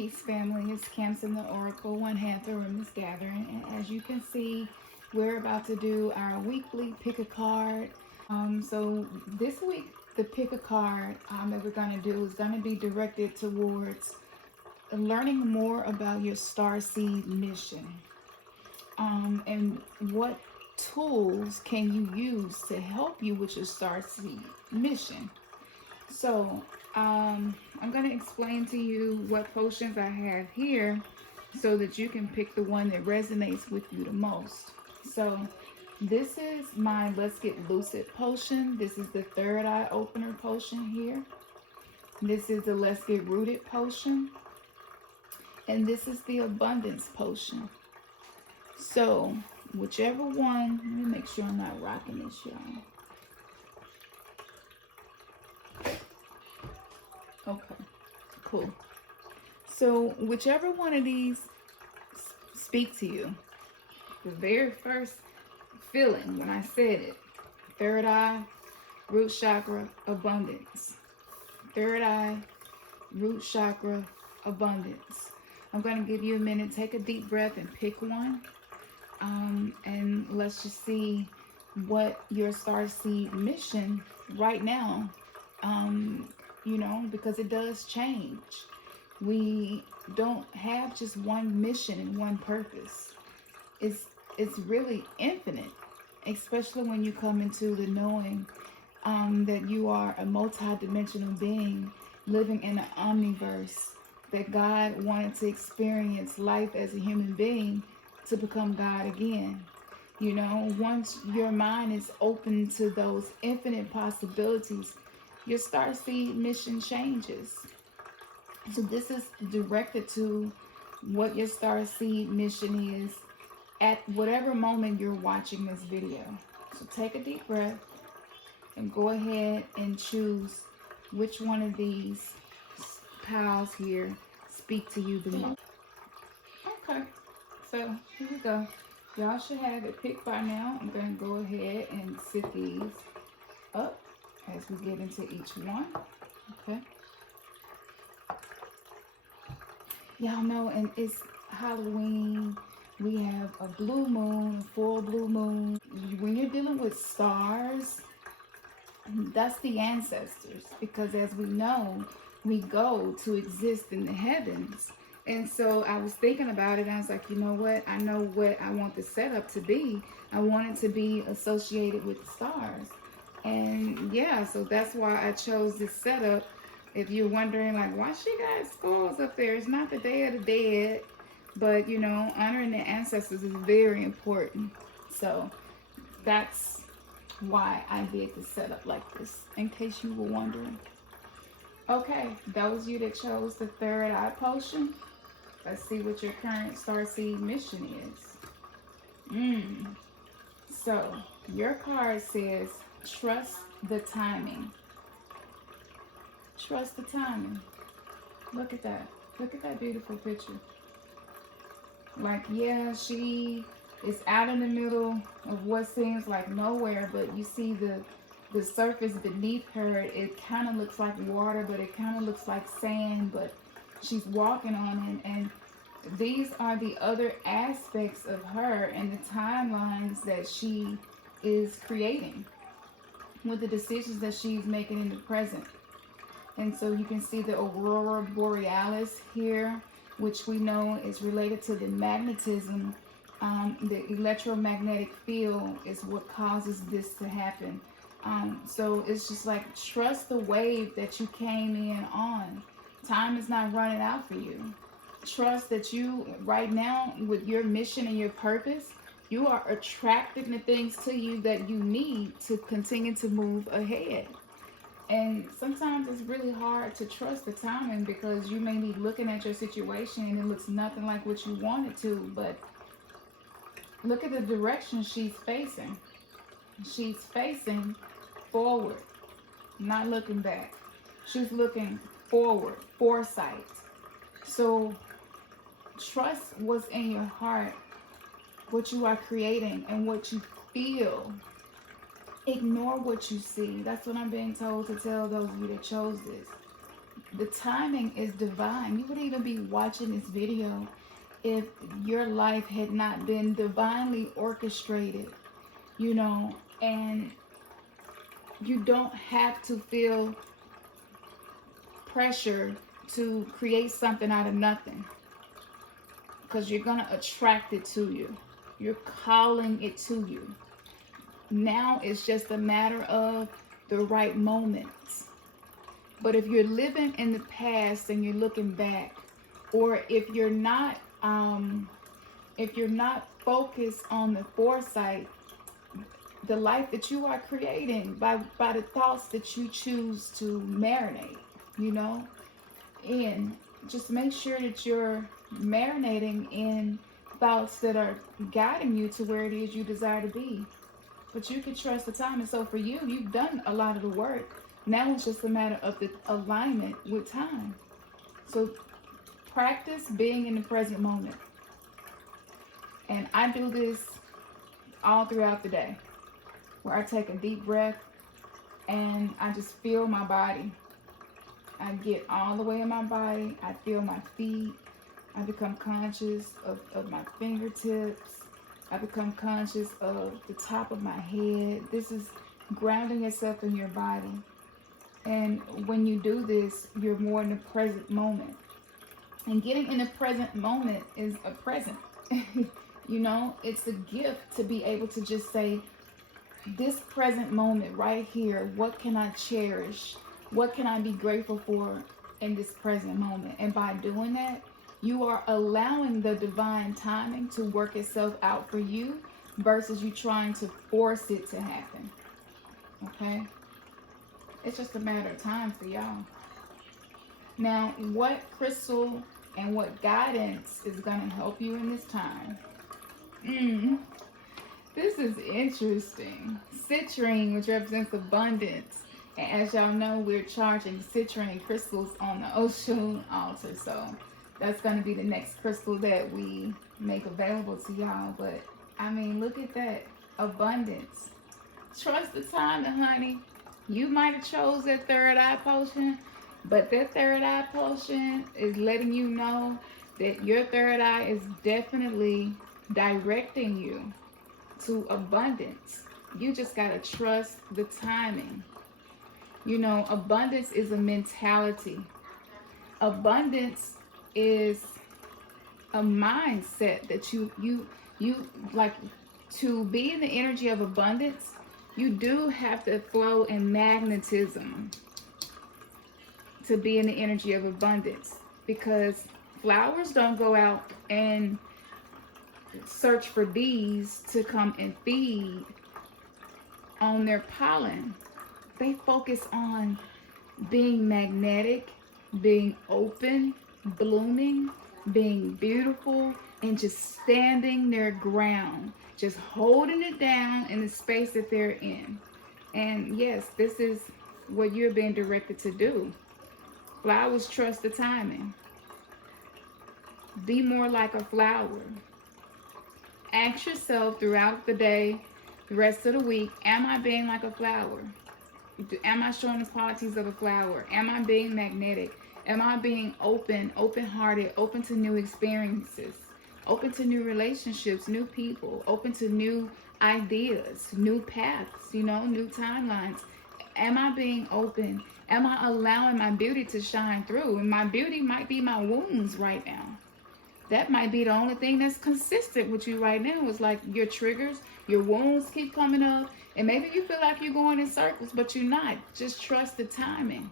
Peace family, it's Cancer the Oracle, one half the Remnants Gathering, and as you can see, we're about to do our weekly pick a card. So this week, the pick a card that we're going to do is going to be directed towards learning more about your starseed mission, and what tools can you use to help you with your starseed mission. So I'm going to explain to you what potions I have here so that you can pick the one that resonates with you the most. So this is my Let's Get Lucid potion. This is the Third Eye Opener potion here. This is the Let's Get Rooted potion. And this is the Abundance potion. So whichever one, let me make sure I'm not rocking this, y'all. Okay, cool. So whichever one of these speak to you, the very first feeling when I said it, third eye, root chakra, abundance. Third eye, root chakra, abundance. I'm going to give you a minute. Take a deep breath and pick one. And let's just see what your starseed mission right now, you know, because it does change. We don't have just one mission and one purpose. It's really infinite, especially when you come into the knowing that you are a multi-dimensional being living in an omniverse, that God wanted to experience life as a human being to become God again. You know, once your mind is open to those infinite possibilities, your starseed mission changes. So this is directed to what your starseed mission is at whatever moment you're watching this video. So take a deep breath and go ahead and choose which one of these piles here speak to you the most. Okay, so here we go. Y'all should have it picked by now. I'm going to go ahead and sit these up as we get into each one. Okay. Y'all know, and it's Halloween. We have a blue moon, full blue moon. When you're dealing with stars, that's the ancestors, because as we know, we go to exist in the heavens. And so I was thinking about it. I was like, you know what? I know what I want the setup to be. I want it to be associated with the stars. And yeah, so that's why I chose this setup. If you're wondering, like, why she got skulls up there? It's not the Day of the Dead, but you know, honoring the ancestors is very important. So that's why I did the setup like this, in case you were wondering. Okay, those of you that chose the Third Eye potion, let's see what your current starseed mission is. So your card says, trust the timing. Trust the timing. Look at that. Look at that beautiful picture. Like, yeah, she is out in the middle of what seems like nowhere, but you see the surface beneath her. It kind of looks like water, but it kind of looks like sand, but she's walking on it. And these are the other aspects of her and the timelines that she is creating with the decisions that she's making in the present. And so you can see the aurora borealis here, which we know is related to the magnetism. The electromagnetic field is what causes this to happen. So it's just like, trust the wave that you came in on. Time is not running out for you. Trust that you, right now, with your mission and your purpose, you are attracting the things to you that you need to continue to move ahead. And sometimes it's really hard to trust the timing, because you may be looking at your situation and it looks nothing like what you wanted to, but look at the direction she's facing. She's facing forward, not looking back. She's looking forward, foresight. So trust what's in your heart, what you are creating and what you feel. Ignore what you see. That's what I'm being told to tell those of you that chose this. the timing is divine. You would even be watching this video if your life had not been divinely orchestrated, you know, and you don't have to feel pressure to create something out of nothing, because you're going to attract it to you. You're calling it to you. Now it's just a matter of the right moments. But if you're living in the past and you're looking back, or if you're not focused on the foresight, the life that you are creating by the thoughts that you choose to marinate, you know, in, just make sure that you're marinating in thoughts that are guiding you to where it is you desire to be. But you can trust the time. And so for you, you've done a lot of the work. Now it's just a matter of the alignment with time. So practice being in the present moment. And I do this all throughout the day, where I take a deep breath and I just feel my body. I get all the way in my body. I feel my feet. I become conscious of my fingertips. I become conscious of the top of my head. This is grounding yourself in your body. And when you do this, you're more in the present moment. And getting in the present moment is a present. You know, it's a gift to be able to just say, this present moment right here, what can I cherish? What can I be grateful for in this present moment? And by doing that, you are allowing the divine timing to work itself out for you versus you trying to force it to happen. Okay? It's just a matter of time for y'all. Now, what crystal and what guidance is going to help you in this time? This is interesting. Citrine, which represents abundance. And as y'all know, we're charging citrine crystals on the Oshun altar. So that's going to be the next crystal that we make available to y'all. But, I mean, look at that. Abundance. Trust the timing, honey. You might have chose that third eye potion, but that third eye potion is letting you know that your third eye is definitely directing you to abundance. You just got to trust the timing. You know, abundance is a mentality. Abundance is a mindset that you like. To be in the energy of abundance, you do have to flow in magnetism to be in the energy of abundance, because flowers don't go out and search for bees to come and feed on their pollen. They focus on being magnetic, being open, blooming, being beautiful, and just standing their ground, just holding it down in the space that they're in. And yes, this is what you're being directed to do. Flowers trust the timing. Be more like a flower. Ask yourself throughout the day, the rest of the week, am I being like a flower? Am I showing the qualities of a flower? Am I being magnetic? Am I being open, open-hearted, open to new experiences, open to new relationships, new people, open to new ideas, new paths, you know, new timelines? Am I being open? Am I allowing my beauty to shine through? And my beauty might be my wounds right now. That might be the only thing that's consistent with you right now. Is like your triggers, your wounds keep coming up, and maybe you feel like you're going in circles, but you're not. Just trust the timing.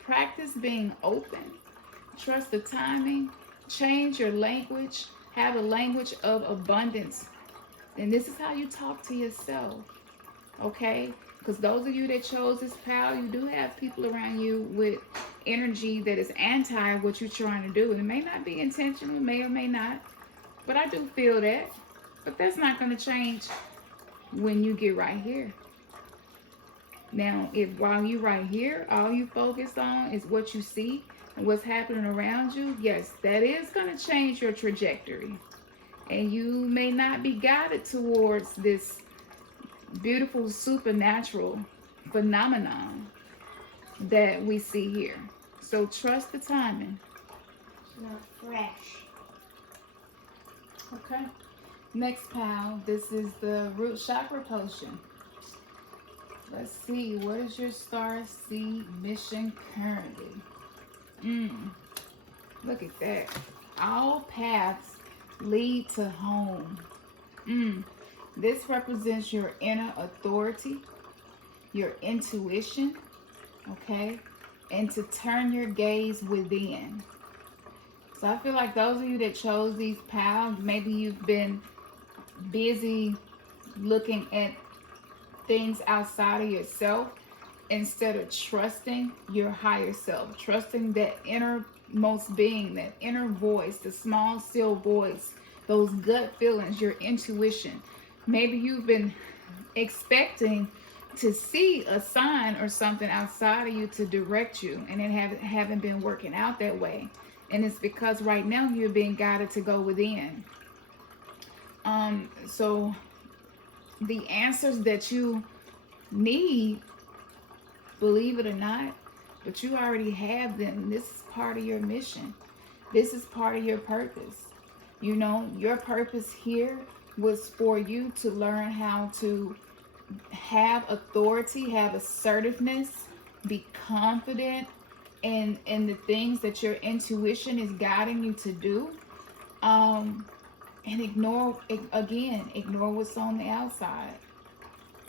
Practice being open. Trust the timing. Change your language. Have a language of abundance. And this is how you talk to yourself. Okay? Because those of you that chose this path, you do have people around you with energy that is anti what you're trying to do. And it may not be intentional, it may or may not. But I do feel that. But that's not going to change when you get right here. Now, if while you're right here, all you focus on is what you see and what's happening around you, yes, that is going to change your trajectory. And you may not be guided towards this beautiful supernatural phenomenon that we see here. So trust the timing. It's not fresh. Okay. Next pile, this is the root chakra potion. Let's see, what is your star seed mission currently? Look at that. All paths lead to home. This represents your inner authority, your intuition, okay? And to turn your gaze within. So I feel like those of you that chose these piles, maybe you've been busy looking at things outside of yourself instead of trusting your higher self, trusting that innermost being, that inner voice, the small still voice, those gut feelings, your intuition. Maybe you've been expecting to see a sign or something outside of you to direct you, and it haven't been working out that way. And it's because right now you're being guided to go within. So the answers that you need, believe it or not, but you already have them. This is part of your mission. This is part of your purpose. You know, your purpose here was for you to learn how to have authority, have assertiveness, be confident in the things that your intuition is guiding you to do. And ignore what's on the outside.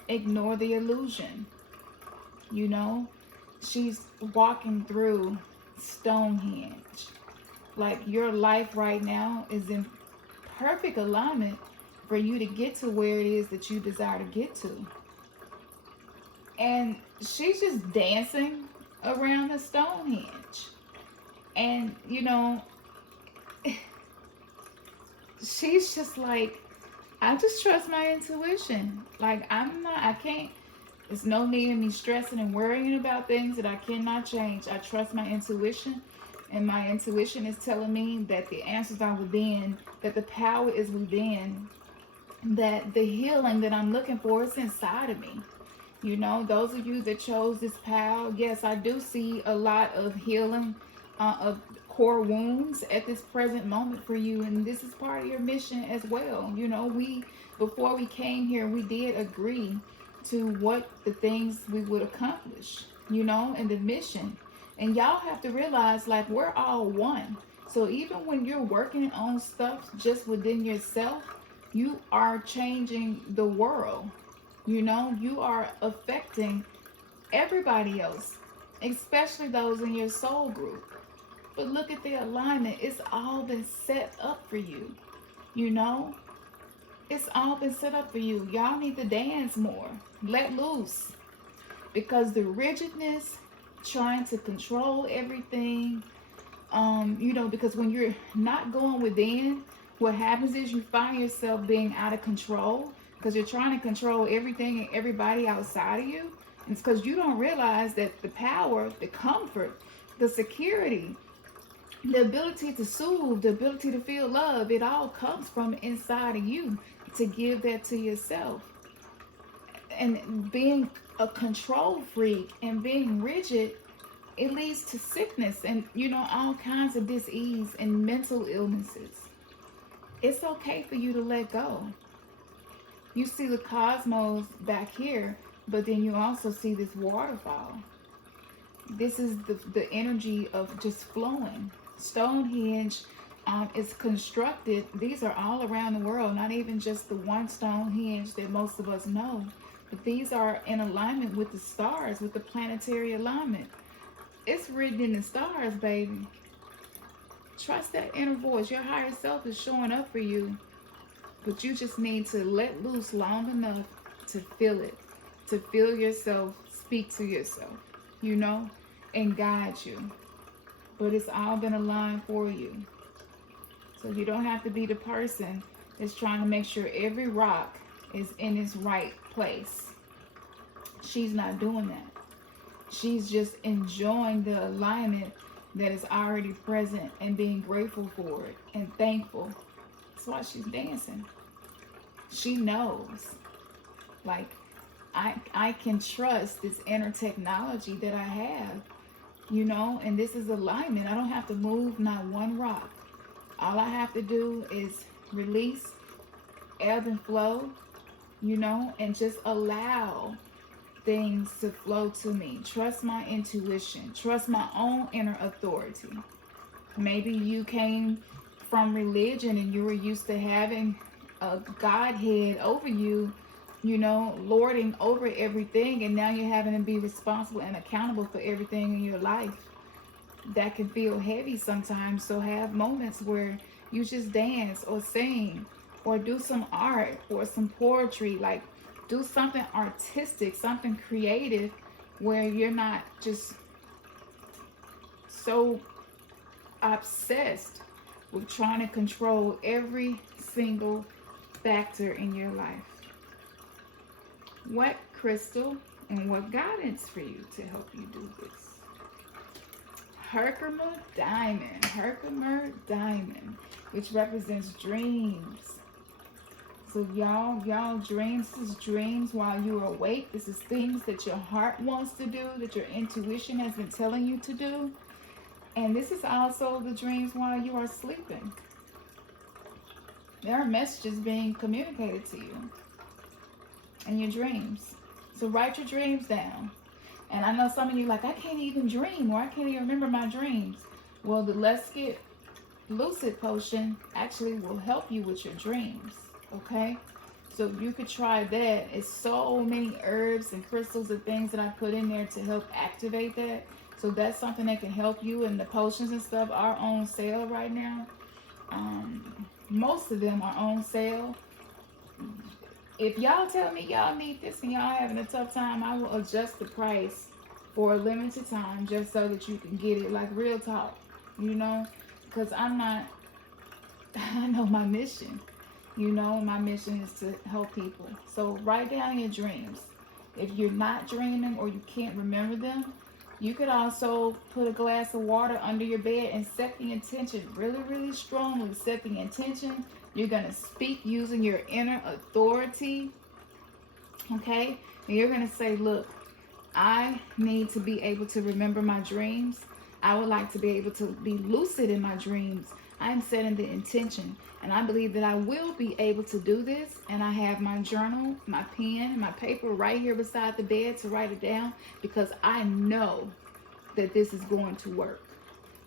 Ignore the illusion. You know, she's walking through Stonehenge. Like, your life right now is in perfect alignment for you to get to where it is that you desire to get to. And she's just dancing around the Stonehenge. And, you know, she's just like, I just trust my intuition. Like, there's no need in me stressing and worrying about things that I cannot change. I trust my intuition, and my intuition is telling me that the answers are within, that the power is within, that the healing that I'm looking for is inside of me. You know, those of you that chose this pile, yes, I do see a lot of healing of core wounds at this present moment for you, and this is part of your mission as well. You know, before we came here, we did agree to what the things we would accomplish, you know, and the mission. And y'all have to realize, like, we're all one. So even when you're working on stuff just within yourself, you are changing the world. You know, you are affecting everybody else, especially those in your soul group. But look at the alignment. It's all been set up for you. You know, it's all been set up for you. Y'all need to dance more. Let loose. Because the rigidness, trying to control everything, you know, because when you're not going within, what happens is you find yourself being out of control because you're trying to control everything and everybody outside of you. And it's because you don't realize that the power, the comfort, the security, the ability to soothe, the ability to feel love, it all comes from inside of you, to give that to yourself. And being a control freak and being rigid, it leads to sickness and, you know, all kinds of dis-ease and mental illnesses. It's okay for you to let go. You see the cosmos back here, but then you also see this waterfall. This is the energy of just flowing. Stonehenge is constructed. These are all around the world, not even just the one Stonehenge that most of us know. But these are in alignment with the stars, with the planetary alignment. It's written in the stars, baby. Trust that inner voice. Your higher self is showing up for you. But you just need to let loose long enough to feel it. To feel yourself, speak to yourself, you know, and guide you. But it's all been aligned for you. So you don't have to be the person that's trying to make sure every rock is in its right place. She's not doing that. She's just enjoying the alignment that is already present and being grateful for it and thankful. That's why she's dancing. She knows. Like, I can trust this inner technology that I have. you know, and this is alignment. I don't have to move not one rock. All I have to do is release, ebb and flow, you know, and just allow things to flow to me. Trust my intuition. Trust my own inner authority. Maybe you came from religion and you were used to having a Godhead over you, you know, lording over everything, and now you're having to be responsible and accountable for everything in your life. That can feel heavy sometimes. So have moments where you just dance or sing or do some art or some poetry. Like, do something artistic, something creative, where you're not just so obsessed with trying to control every single factor in your life. What crystal and what guidance for you to help you do this? Herkimer diamond, which represents dreams. So y'all dreams, this is dreams while you're awake. This is things that your heart wants to do, that your intuition has been telling you to do. And this is also the dreams while you are sleeping. There are messages being communicated to you in your dreams. So write your dreams down. And I know some of you like, I can't even dream, or I can't even remember my dreams. Well, the Let's Get Lucid potion actually will help you with your dreams. Okay? So you could try that. It's so many herbs and crystals and things that I put in there to help activate that. So that's something that can help you. And the potions and stuff are on sale right now. Most of them are on sale. If y'all tell me y'all need this and y'all having a tough time, I will adjust the price for a limited time just so that you can get it. Like, real talk, you know, because I'm not, I know my mission, you know, my mission is to help people. So write down your dreams. If you're not dreaming or you can't remember them, you could also put a glass of water under your bed and set the intention really, really strongly. Set the intention. You're going to speak using your inner authority. Okay? And you're going to say, look, I need to be able to remember my dreams. I would like to be able to be lucid in my dreams. I am setting the intention. And I believe that I will be able to do this. And I have my journal, my pen, my paper right here beside the bed to write it down, because I know that this is going to work.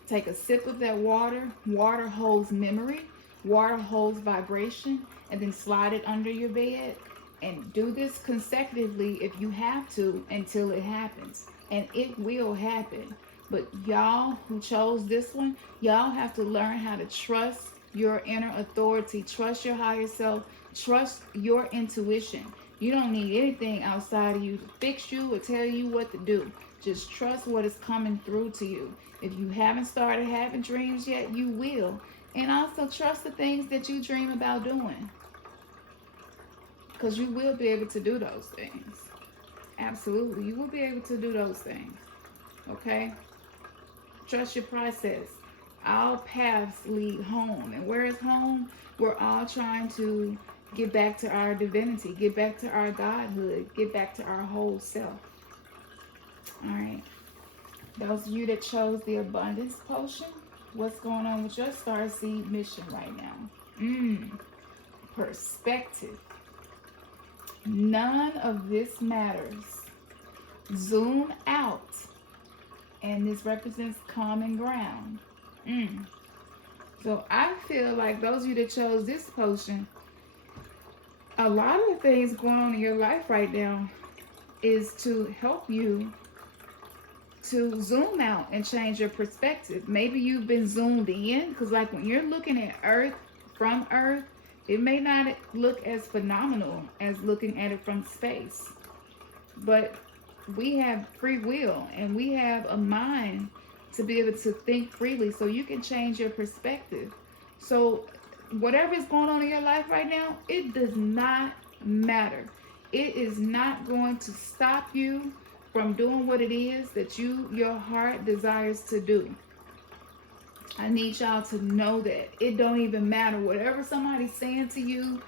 Take a sip of that water. Water holds memory. Water holds vibration. And then slide it under your bed. And do this consecutively if you have to until it happens. And it will happen. But y'all who chose this one, y'all have to learn how to trust your inner authority. Trust your higher self. Trust your intuition. You don't need anything outside of you to fix you or tell you what to do. Just trust what is coming through to you. If you haven't started having dreams yet, you will. And also trust the things that you dream about doing, because you will be able to do those things. Absolutely. You will be able to do those things. Okay? Trust your process. All paths lead home. And where is home? We're all trying to get back to our divinity, get back to our godhood, get back to our whole self. All right. Those of you that chose the abundance potion, what's going on with your starseed mission right now? Perspective. None of this matters. Zoom out. And this represents common ground. So I feel like those of you that chose this potion, a lot of the things going on in your life right now is to help you to zoom out and change your perspective. Maybe you've been zoomed in, because like when you're looking at Earth from Earth, it may not look as phenomenal as looking at it from space. But we have free will and we have a mind to be able to think freely, so you can change your perspective. So whatever is going on in your life right now, it does not matter. It is not going to stop you from doing what it is that your heart desires to do. I need y'all to know that it don't even matter whatever somebody's saying to you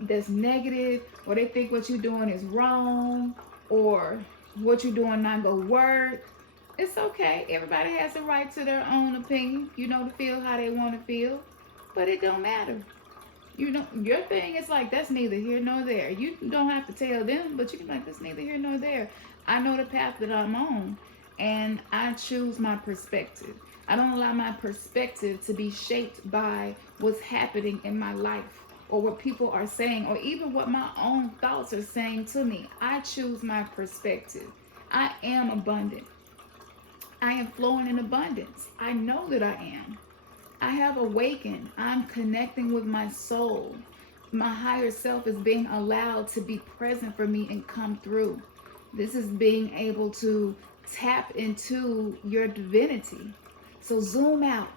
that's negative, or they think what you're doing is wrong, or what you're doing not gonna work. It's okay. Everybody has a right to their own opinion, you know, to feel how they want to feel. But it don't matter. You know, your thing is like, that's neither here nor there. You don't have to tell them, but you can be like, that's neither here nor there. I know the path that I'm on, and I choose my perspective. I don't allow my perspective to be shaped by what's happening in my life or what people are saying or even what my own thoughts are saying to me. I choose my perspective. I am abundant. I am flowing in abundance. I know that I am. I have awakened. I'm connecting with my soul. My higher self is being allowed to be present for me and come through. This is being able to tap into your divinity. So zoom out.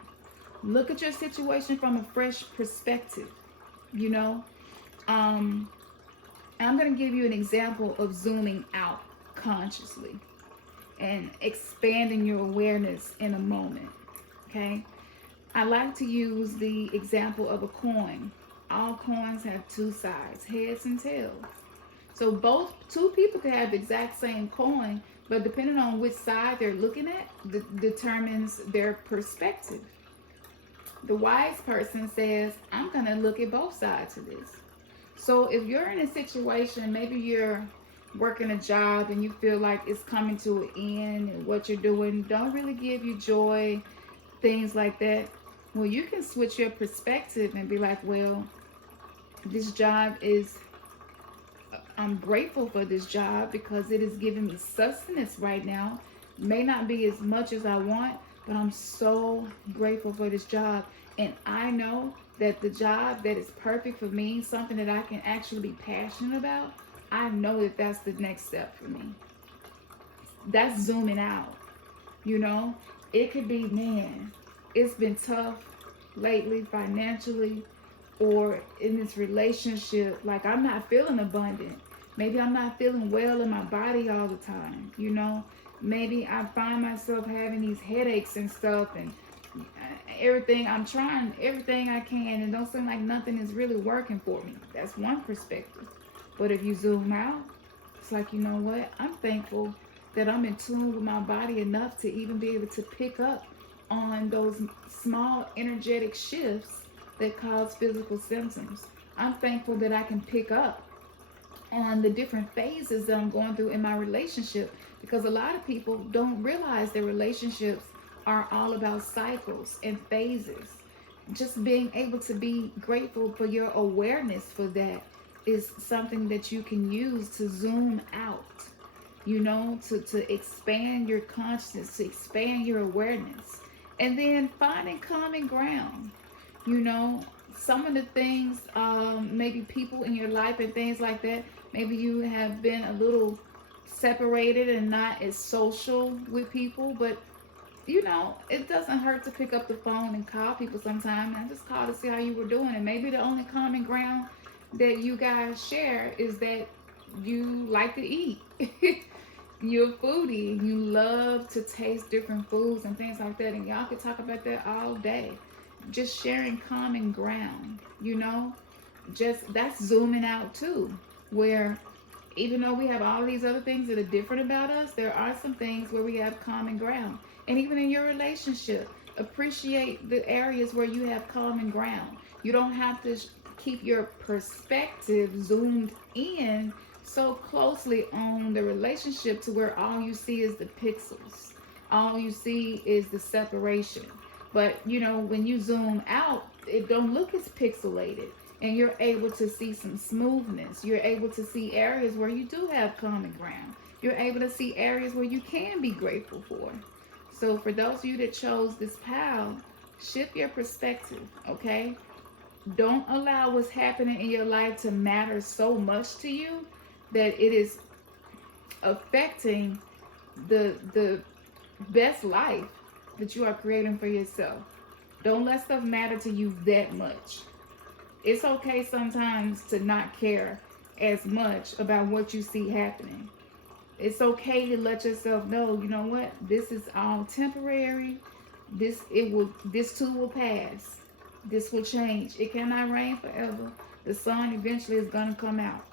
Look at your situation from a fresh perspective. You know, I'm going to give you an example of zooming out consciously and expanding your awareness in a moment. Okay. I like to use the example of a coin. All coins have two sides, heads and tails. So two people can have the exact same coin, but depending on which side they're looking at, determines their perspective. The wise person says, I'm going to look at both sides of this. So if you're in a situation, maybe you're working a job and you feel like it's coming to an end and what you're doing don't really give you joy, things like that. Well, you can switch your perspective and be like, well, this job is, I'm grateful for this job because it is giving me sustenance right now. May not be as much as I want, but I'm so grateful for this job. And I know that the job that is perfect for me, something that I can actually be passionate about, I know that that's the next step for me. That's zooming out. You know, it could be, man, it's been tough lately financially or in this relationship. Like, I'm not feeling abundant. Maybe I'm not feeling well in my body all the time. You know, maybe I find myself having these headaches and stuff, and everything, I'm trying everything I can, and don't seem like nothing is really working for me. That's one perspective. But if you zoom out, it's like, you know what? I'm thankful that I'm in tune with my body enough to even be able to pick up on those small energetic shifts that cause physical symptoms. I'm thankful that I can pick up on the different phases that I'm going through in my relationship, because a lot of people don't realize their relationships are all about cycles and phases. Just being able to be grateful for your awareness for that is something that you can use to zoom out, you know, to expand your consciousness, to expand your awareness. And then finding common ground, you know, some of the things, maybe people in your life and things like that, maybe you have been a little separated and not as social with people, but you know, it doesn't hurt to pick up the phone and call people sometime and just call to see how you were doing. And maybe the only common ground that you guys share is that you like to eat. You're a foodie. You love to taste different foods and things like that. And y'all could talk about that all day. Just sharing common ground, you know, just that's zooming out too, where even though we have all these other things that are different about us, there are some things where we have common ground. And even in your relationship, appreciate the areas where you have common ground. You don't have to keep your perspective zoomed in so closely on the relationship to where all you see is the pixels. All you see is the separation. But, you know, when you zoom out, it don't look as pixelated. And you're able to see some smoothness. You're able to see areas where you do have common ground. You're able to see areas where you can be grateful for. So for those of you that chose this pal, shift your perspective, okay? Don't allow what's happening in your life to matter so much to you that it is affecting the best life that you are creating for yourself. Don't let stuff matter to you that much. It's okay sometimes to not care as much about what you see happening. It's okay to let yourself know, you know what, this is all temporary. This too will pass. This will change. It cannot rain forever. The sun eventually is gonna come out.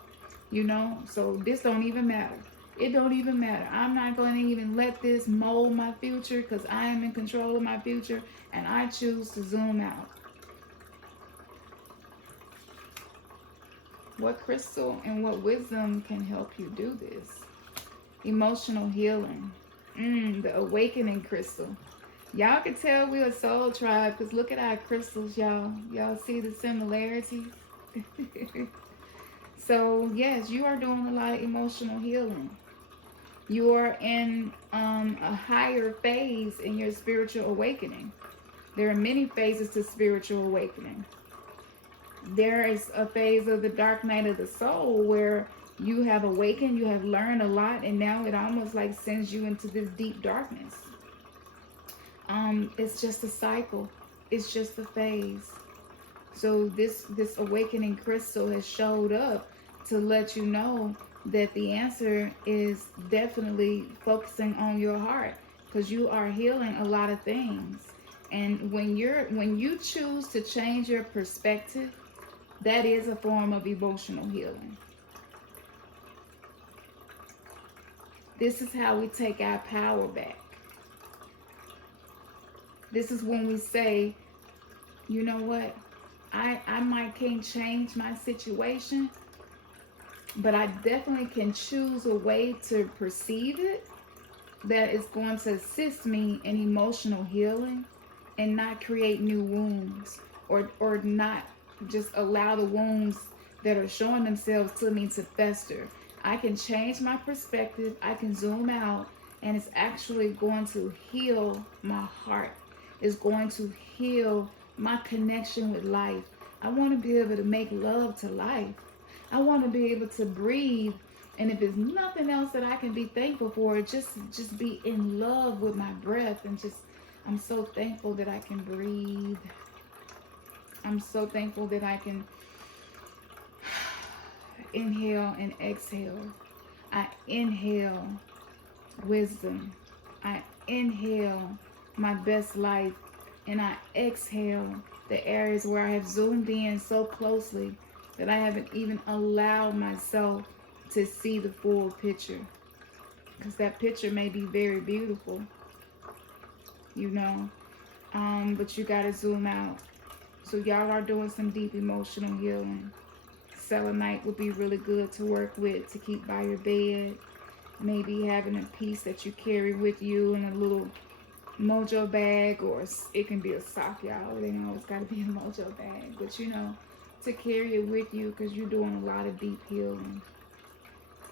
You know, so this don't even matter. It don't even matter. I'm not going to even let this mold my future because I am in control of my future and I choose to zoom out. What crystal and what wisdom can help you do this? Emotional healing. The awakening crystal. Y'all can tell we're a soul tribe because look at our crystals, y'all. Y'all see the similarities? So, yes, you are doing a lot of emotional healing. You are in a higher phase in your spiritual awakening. There are many phases to spiritual awakening. There is a phase of the dark night of the soul where you have awakened, you have learned a lot, and now it almost like sends you into this deep darkness. It's just a cycle. It's just a phase. So this awakening crystal has showed up to let you know that the answer is definitely focusing on your heart, because you are healing a lot of things. And when you choose to change your perspective, that is a form of emotional healing. This is how we take our power back. This is when we say, you know what? I might can't change my situation, but I definitely can choose a way to perceive it that is going to assist me in emotional healing and not create new wounds, or not just allow the wounds that are showing themselves to me to fester. I can change my perspective. I can zoom out, and it's actually going to heal my heart. It's going to heal my connection with life. I want to be able to make love to life. I want to be able to breathe. And if there's nothing else that I can be thankful for, just be in love with my breath. And I'm so thankful that I can breathe. I'm so thankful that I can inhale and exhale. I inhale wisdom. I inhale my best life. And I exhale the areas where I have zoomed in so closely that I haven't even allowed myself to see the full picture. Because that picture may be very beautiful, you know, but you got to zoom out. So y'all are doing some deep emotional healing. Selenite would be really good to work with to keep by your bed. Maybe having a piece that you carry with you in a little mojo bag, or it can be a sock, y'all. It ain't always got to be a mojo bag, but you know, to carry it with you because you're doing a lot of deep healing.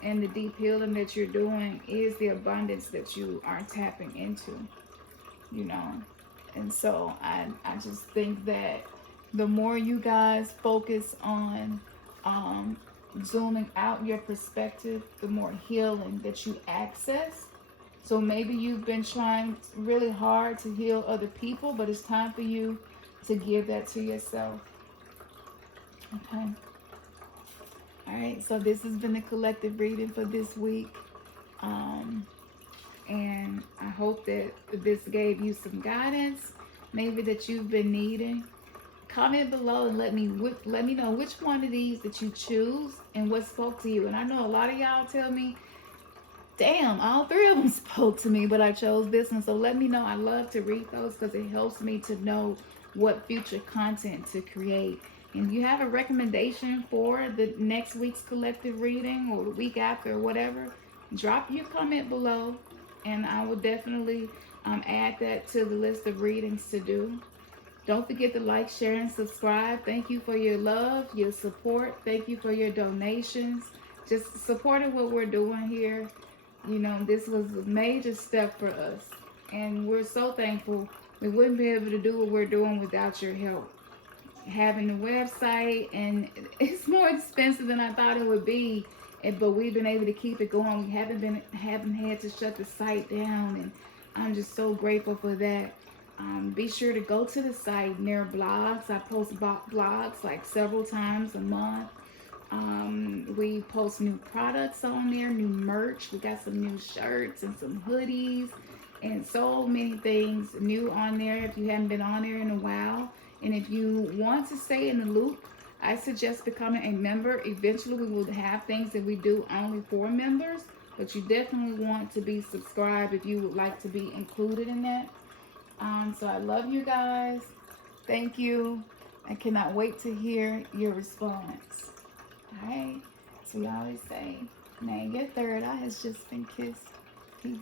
And the deep healing that you're doing is the abundance that you are tapping into, you know. And so I just think that the more you guys focus on zooming out your perspective, the more healing that you access. So maybe you've been trying really hard to heal other people, but it's time for you to give that to yourself. Okay. All right. So this has been the collective reading for this week. And I hope that this gave you some guidance, maybe that you've been needing. Comment below and let me know which one of these that you choose and what spoke to you. And I know a lot of y'all tell me, damn, all three of them spoke to me, but I chose this one. So let me know. I love to read those because it helps me to know what future content to create. And if you have a recommendation for the next week's collective reading or the week after or whatever, drop your comment below and I will definitely add that to the list of readings to do. Don't forget to like, share, and subscribe. Thank you for your love, your support. Thank you for your donations. Just supporting what we're doing here. You know, this was a major step for us. And we're so thankful. We wouldn't be able to do what we're doing without your help. Having the website, and it's more expensive than I thought it would be. But we've been able to keep it going. We haven't had to shut the site down. And I'm just so grateful for that. Be sure to go to the site near blogs. I post blogs like several times a month. We post new products on there, new merch. We got some new shirts and some hoodies and so many things new on there if you haven't been on there in a while. And if you want to stay in the loop, I suggest becoming a member. Eventually we will have things that we do only for members, But you definitely want to be subscribed if you would like to be included in that. So I love you guys. Thank you. I cannot wait to hear your response. All right. So we always say, now your third eye has just been kissed. Peace.